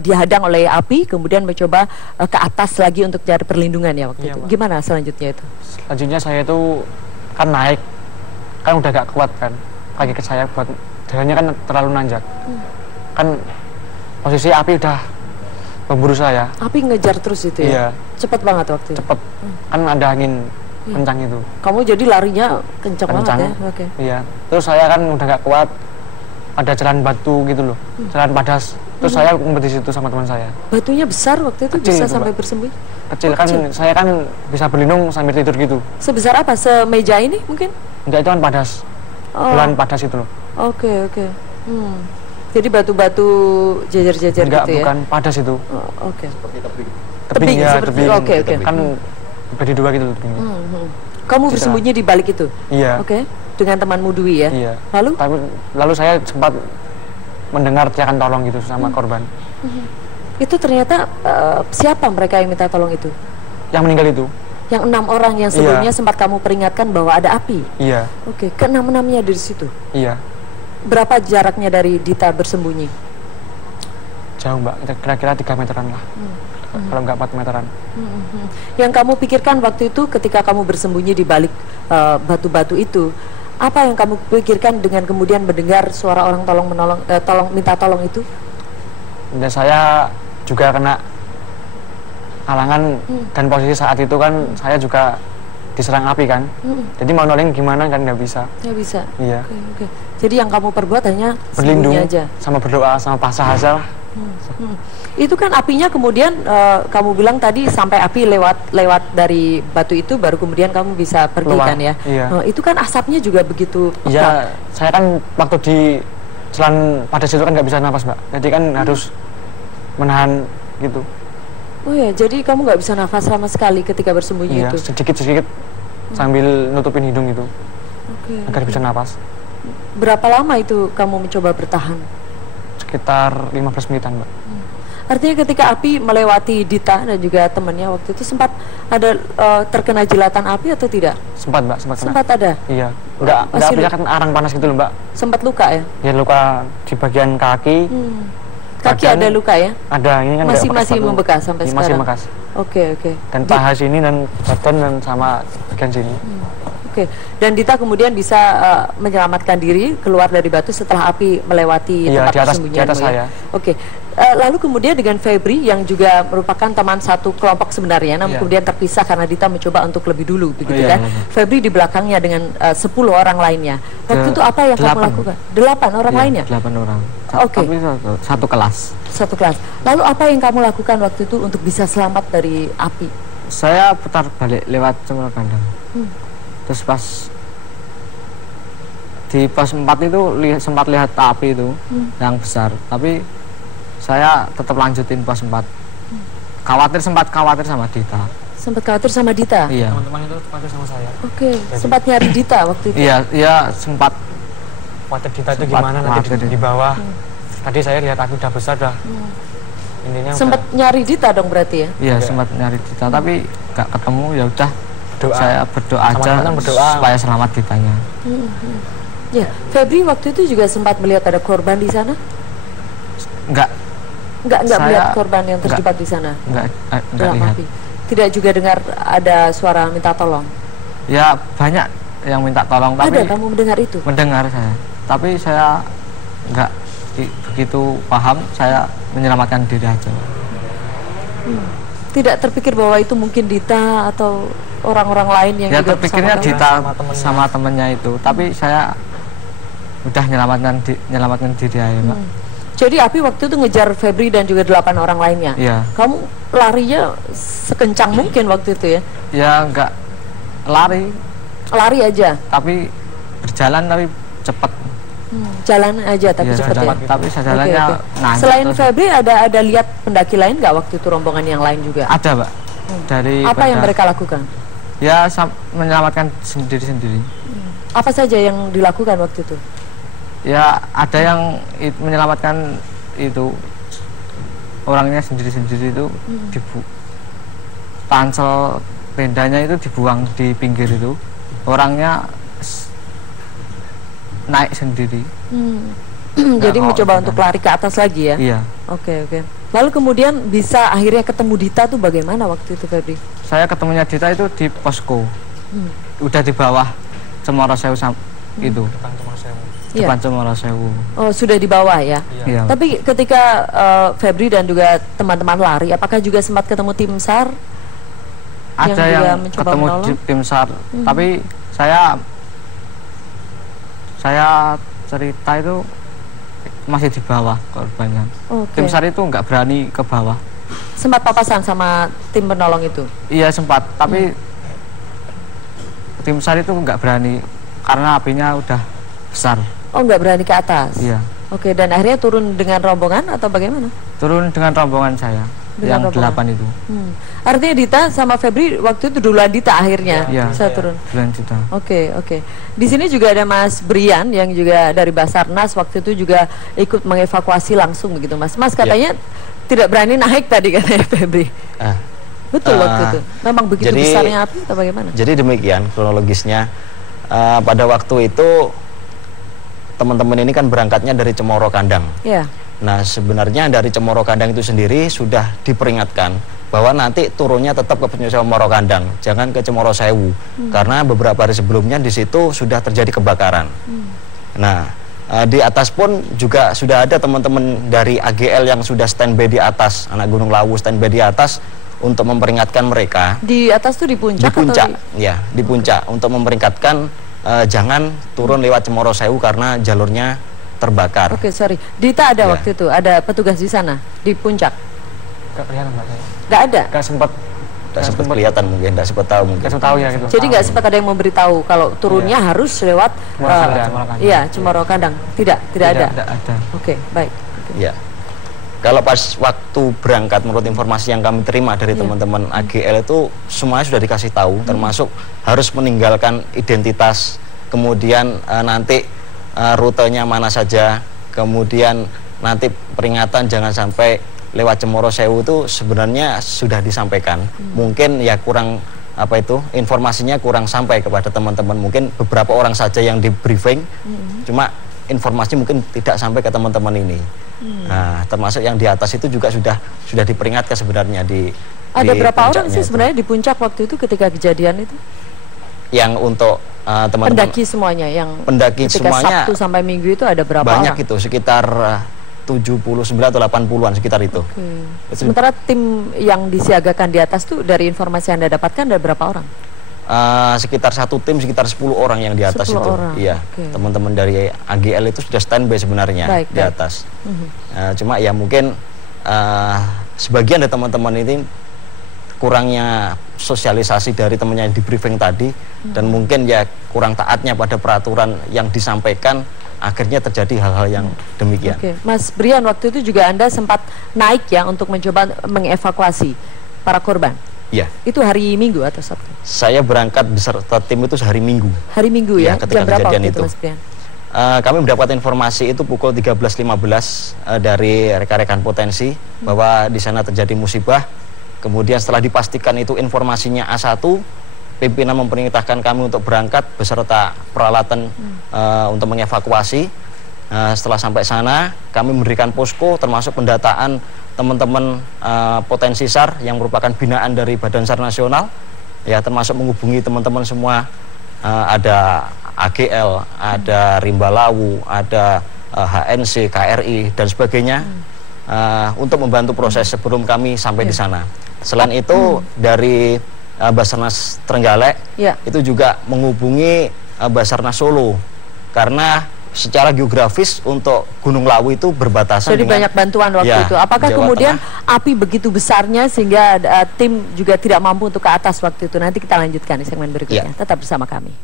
dihadang oleh api, kemudian mencoba ke atas lagi untuk cari perlindungan ya waktu Iya, itu. Mbak. Gimana selanjutnya itu? Selanjutnya saya itu kan naik, kan udah gak kuat kan, kaki ke saya buat jalannya kan terlalu nanjak. Kan posisi api udah memburu saya. Api ngejar terus itu ya? Iya. Cepet banget waktu itu? Cepet, kan ada angin kencang itu. Kamu jadi larinya kencang banget ya? Oke. Iya, terus saya kan udah gak kuat, ada jalan batu gitu loh, jalan padas. Terus saya ngumpet di situ sama teman saya. Batunya besar waktu itu? Kecil Bisa itu, sampai Mbak. bersembunyi? Kecil kan, saya kan bisa berlindung sambil tidur gitu. Sebesar apa? Semeja ini mungkin? Enggak, itu kan padas, bulan padas itu loh. Oke. Jadi batu-batu jajar-jajar Enggak, gitu ya? bukan padas itu. Oke. Tebing ya, seperti tebing. oke. Kan beda dua gitu loh tebingnya. Kamu bersembunyi di balik itu? Iya. Oke. Dengan temanmu Dwi ya? Iya. Lalu? Lalu saya sempat mendengar teriakan tolong gitu sama korban. Itu ternyata siapa mereka yang minta tolong itu? Yang meninggal itu? Yang 6 orang yang sebelumnya sempat kamu peringatkan bahwa ada api? Iya. Oke, ke-6-6-nya dari situ? Iya. Berapa jaraknya dari Dita bersembunyi? Jauh Mbak, kira-kira 3 meteran lah. Kalau nggak 4 meteran. Yang kamu pikirkan waktu itu ketika kamu bersembunyi di balik batu-batu itu, apa yang kamu pikirkan dengan kemudian mendengar suara orang minta tolong itu? Dan saya juga kena halangan dan posisi saat itu kan saya juga diserang api kan. Jadi mau nolong gimana kan nggak bisa. Nggak bisa. Iya. Oke. Jadi yang kamu perbuat hanya berlindung sembunyi aja. sama berdoa sama pasrah aja lah. Itu kan apinya kemudian kamu bilang tadi sampai api lewat dari batu itu baru kemudian kamu bisa pergi Keluar, kan ya? iya. Itu kan asapnya juga begitu pekat. Iya, saya kan waktu di jalan padas itu kan nggak bisa nafas Mbak. Jadi kan harus menahan gitu. Oh ya, jadi kamu nggak bisa nafas sama sekali ketika bersembunyi Iya, itu? sedikit-sedikit sambil nutupin hidung gitu agar bisa nafas. Berapa lama itu kamu mencoba bertahan? Sekitar 15 menitan Mbak. Artinya ketika api melewati Dita dan juga temannya waktu itu sempat ada terkena jilatan api atau tidak? Sempat Mbak, sempat kena. Sempat ada? Iya, nggak Masih apinya kan arang panas gitu loh Mbak. Sempat luka ya? Ya luka di bagian kaki. Kaki bagian ada luka ya? Ada, ini kan Masih bekas batu. membekas sampai Iya, sekarang? masih bekas. Oke. Dan paha sini dan badan dan sama bagian sini. Oke, dan Dita kemudian bisa menyelamatkan diri keluar dari batu setelah api melewati Iya, tempat di persembunyianmu atas ya? saya. Oke, lalu kemudian dengan Febri yang juga merupakan teman satu kelompok sebenarnya, namun kemudian terpisah karena Dita mencoba untuk lebih dulu, begitu kan? Febri di belakangnya dengan 10 orang lainnya. Waktu itu apa yang kamu lakukan? 8 orang lainnya? 8 orang. Oke. Tapi satu kelas. Satu kelas. Lalu apa yang kamu lakukan waktu itu untuk bisa selamat dari api? Saya putar balik lewat Cemara Kandang. Terus pas di pos 4 itu sempat lihat api itu yang besar, tapi saya tetap lanjutin pos 4. Sempat khawatir sama Dita. Sempat khawatir sama Dita? Iya. Teman-teman itu khawatir sama saya. Oke, sempat nyari Dita waktu itu? Iya sempat. Khawatir Dita itu gimana nanti di bawah. Tadi saya lihat api udah besar dah. Intinya sempat nyari Dita dong berarti ya? Iya, sempat nyari Dita, tapi gak ketemu. Ya udah, saya berdoa Sama aja teman berdoa supaya selamat Ditanya. Ya, Febri waktu itu juga sempat melihat ada korban di sana? Enggak Melihat korban yang terjebak di sana? Enggak Dalam lihat. api. Tidak juga dengar ada suara minta tolong? Ya banyak yang minta tolong, tapi ada kamu mendengar itu? Mendengar saya, tapi saya enggak begitu paham. Saya menyelamatkan diri aja. Tidak terpikir bahwa itu mungkin Dita atau orang-orang lain yang ya juga terpikirnya bersama Dita sama temennya itu, tapi saya udah nyelamatkan diri aja Mbak. Jadi api waktu itu ngejar Febri dan juga 8 orang lainnya? Iya. Kamu larinya sekencang mungkin waktu itu ya? Ya enggak lari aja? Tapi berjalan tapi cepat. Jalan aja tapi Ya, cepat ya? Tapi jalannya nanjak. Selain terus. Febri ada lihat pendaki lain nggak waktu itu, rombongan yang lain juga? Ada Mbak. Apa yang mereka lakukan? Ya menyelamatkan sendiri-sendiri. Apa saja yang dilakukan waktu itu? Ya ada yang menyelamatkan itu orangnya sendiri-sendiri itu pansel tendanya itu dibuang di pinggir itu, orangnya naik sendiri. Jadi mencoba untuk lari ke atas lagi ya? Iya. Oke. Lalu kemudian bisa akhirnya ketemu Dita tuh bagaimana waktu itu, Febri? Saya ketemunya Dita itu di posko. Udah di bawah Cemoro Sewu itu. Depan Cemoro Sewu. Oh, sudah di bawah ya? Iya. Tapi ketika Febri dan juga teman-teman lari, apakah juga sempat ketemu tim SAR? Ada yang ketemu di tim SAR, tapi saya cerita itu masih di bawah korbannya. Tim SAR itu nggak berani ke bawah. Sempat papasan sama tim penolong itu? Iya sempat, tapi tim SAR itu nggak berani karena apinya udah besar. Oh, nggak berani ke atas? Iya. Oke, dan akhirnya turun dengan rombongan atau bagaimana? Turun dengan rombongan saya, yang 8 itu. Artinya Dita sama Febri waktu itu duluan Dita akhirnya bisa turun? Duluan Dita. Oke. Di sini juga ada Mas Brian yang juga dari Basarnas waktu itu juga ikut mengevakuasi langsung begitu, Mas. Mas katanya tidak berani naik tadi katanya Febri. Betul waktu itu? Memang begitu besarnya api atau bagaimana? Jadi demikian kronologisnya. Pada waktu itu teman-teman ini kan berangkatnya dari Cemoro Kandang. Iya. Nah sebenarnya dari Cemoro Kandang itu sendiri sudah diperingatkan bahwa nanti turunnya tetap ke Cemoro Kandang, jangan ke Cemoro Sewu, karena beberapa hari sebelumnya di situ sudah terjadi kebakaran. Nah di atas pun juga sudah ada teman-teman dari AGL yang sudah standby di atas, anak Gunung Lawu standby di atas untuk memperingatkan mereka. Di atas tuh di puncak? Di puncak, ya di puncak untuk memperingatkan jangan turun lewat Cemoro Sewu karena jalurnya terbakar. Oke, sorry. Dita ada waktu itu, ada petugas di sana di puncak? Gak kelihatan Mbak saya. Gak ada? Gak sempat kelihatan mungkin, gak sempat tahu mungkin. Gak sempat tahu ya gitu. Jadi gak sempat ada yang memberitahu kalau turunnya harus lewat Cemoro Kandang. Tidak ada. Tidak ada. Oke, baik. Ya. Kalau pas waktu berangkat menurut informasi yang kami terima dari teman-teman AGL itu semuanya sudah dikasih tahu, termasuk harus meninggalkan identitas, kemudian nanti rutenya mana saja, kemudian nanti peringatan jangan sampai lewat Cemoro Sewu itu sebenarnya sudah disampaikan. Mungkin ya kurang informasinya kurang sampai kepada teman-teman, mungkin beberapa orang saja yang di briefing, cuma informasi mungkin tidak sampai ke teman-teman ini. Nah, termasuk yang di atas itu juga sudah diperingatkan sebenarnya ada berapa orang sih sebenarnya di puncak waktu itu ketika kejadian itu? Yang untuk teman-teman pendaki semuanya, yang pendaki semuanya Sabtu sampai Minggu itu ada berapa banyak orang? Itu sekitar 79 atau 80-an sekitar itu. Sementara tim yang disiagakan di atas tuh dari informasi yang Anda dapatkan ada berapa orang? Sekitar satu tim sekitar 10 orang yang di atas 10 itu. orang. Iya, teman-teman dari AGL itu sudah standby sebenarnya di atas. Cuma ya mungkin sebagian dari teman-teman ini kurangnya sosialisasi dari temannya yang di briefing tadi, dan mungkin ya kurang taatnya pada peraturan yang disampaikan, akhirnya terjadi hal-hal yang demikian. Mas Brian, waktu itu juga Anda sempat naik ya untuk mencoba mengevakuasi para korban? Iya. Itu hari Minggu atau Sabtu? Saya berangkat beserta tim itu hari Minggu. Hari Minggu ya? Ketika jam berapa kejadian waktu itu, Mas Brian? Kami mendapat informasi itu pukul 13.15 dari rekan-rekan potensi bahwa di sana terjadi musibah. Kemudian setelah dipastikan itu informasinya A1, pimpinan memerintahkan kami untuk berangkat beserta peralatan untuk mengevakuasi. Setelah sampai sana, kami memberikan posko termasuk pendataan teman-teman potensi SAR yang merupakan binaan dari Badan SAR Nasional, ya termasuk menghubungi teman-teman semua, ada AGL, ada Rimba Lawu, ada HNC, KRI dan sebagainya, untuk membantu proses sebelum kami sampai di sana. Selain itu dari Basarnas Trenggalek itu juga menghubungi Basarnas Solo, karena secara geografis untuk Gunung Lawu itu berbatasan. Jadi banyak bantuan waktu itu. Apakah Jawa kemudian Tengah. api begitu besarnya sehingga tim juga tidak mampu untuk ke atas waktu itu? Nanti kita lanjutkan di segmen berikutnya. Tetap bersama kami.